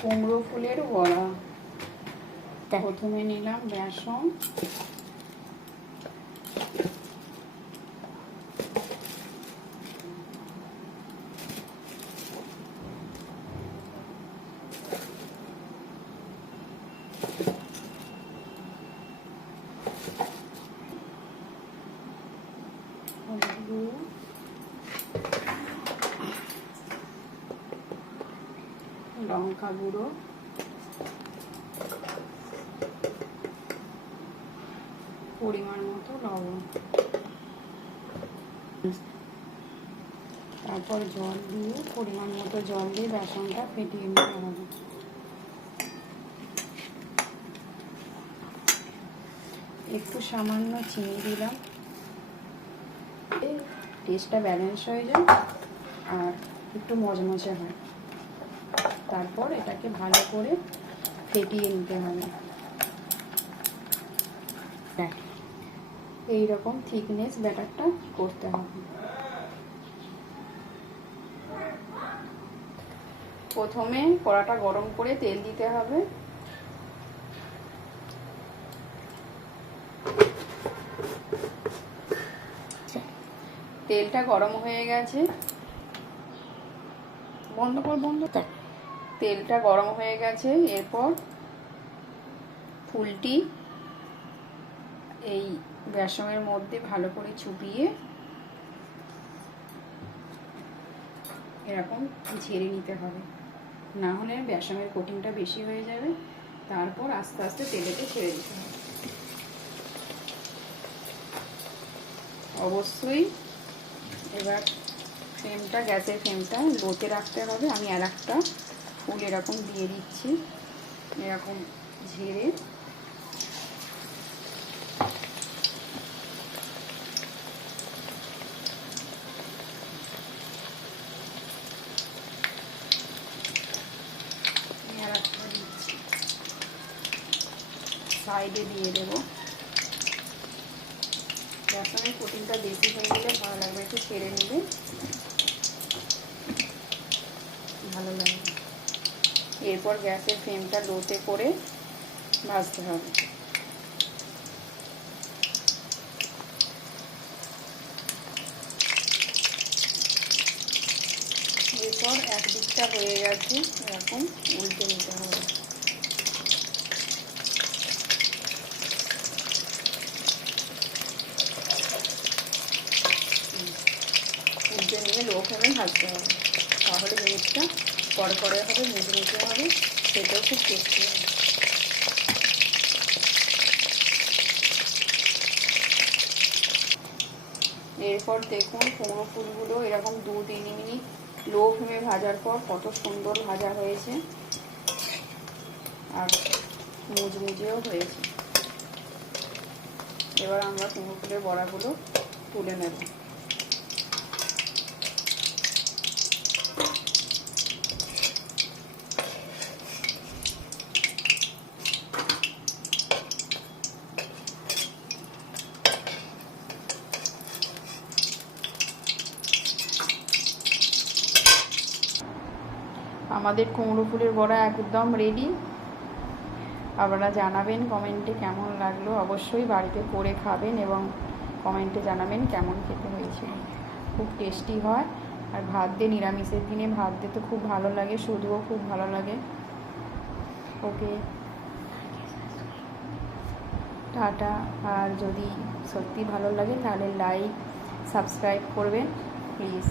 কুমড়ো ফুলের বড়া। প্রথমে নিলাম বেসন, লঙ্কা গুঁড়ো, পরিমাণ মতো লবণ, তারপর জল দিয়ে পরিমাণ মতো জল দিয়ে বেসনটা ফেটিয়ে নিতে হবে। একটু সামান্য চিনি দিলাম, টেস্টটা ব্যালেন্স হয়ে যায় আর একটু মজমজে হয়। তারপর এটাকে ভালো করে ফেটিয়ে নিতে হবে। এইরকম থিকনেস ব্যাটারটা করতে হবে। প্রথমে কড়াটা গরম করে তেল দিতে হবে। তেলটা গরম হয়ে গেছে, বন্ধ কর, বন্ধ কর। তেলটা গরম হয়ে গেছে। এরপর ফুলটি এই বেসনের মধ্যে ভালো করে চুবিয়ে এরকম ঝেড়ে নিতে হবে, না হলে বেসনের কোটিংটা বেশি হয়ে যাবে। তারপর আস্তে আস্তে তেলেতে ছেড়ে দিতে হবে। অবশ্যই এবার ফ্লেমটা, গ্যাসের ফ্লেমটা লোতে রাখতে হবে। আমি আর একটা ফুল এরকম দিয়ে দিচ্ছি, এরকম ঝেড়ে। আর একটা দিচ্ছি, সাইডে দিয়ে দেবো। বেসনের কোটিংটা বেশি হয়ে গেলে ভালো লাগবে, একটু ছেড়ে নিলে ভালো লাগবে। এরপর গ্যাসের ফ্লেমটা লোতে করে ভাজতে হবে। এরপর এক দিকটা হয়ে গেছে, এরকম উল্টে নিতে হবে। উল্টে নিয়ে লো ফ্লেমে ভাজতে হবে, তাহলে জিনিসটা কড়কড়ে হবে, মুচমুচে হবে, সেটাও খুব টেস্টি হবে। এরপর দেখুন কুমড়ো ফুলগুলো এরকম 2-3 মিনিট লো ফ্লেমে ভাজার পর কত সুন্দর ভাজা হয়েছে আর মুচমুচেও হয়েছে। এবার আমরা কুমড়ো ফুলের বড়াগুলো তুলে নেব। আমাদের কুমড়ো ফুলের বড়া একদম রেডি। আপনারা জানাবেন কমেন্টে কেমন লাগলো। অবশ্যই বাড়িতে করে খাবেন এবং কমেন্টে জানাবেন কেমন খেতে হয়েছে। খুব টেস্টি হয়, আর ভাত দিয়ে, নিরামিষের দিনে ভাত দিয়ে তো খুব ভালো লাগে, শুধুও খুব ভালো লাগে। ওকে, টাটা। আর যদি সত্যি ভালো লাগে তাহলে লাইক, সাবস্ক্রাইব করবেন প্লিজ।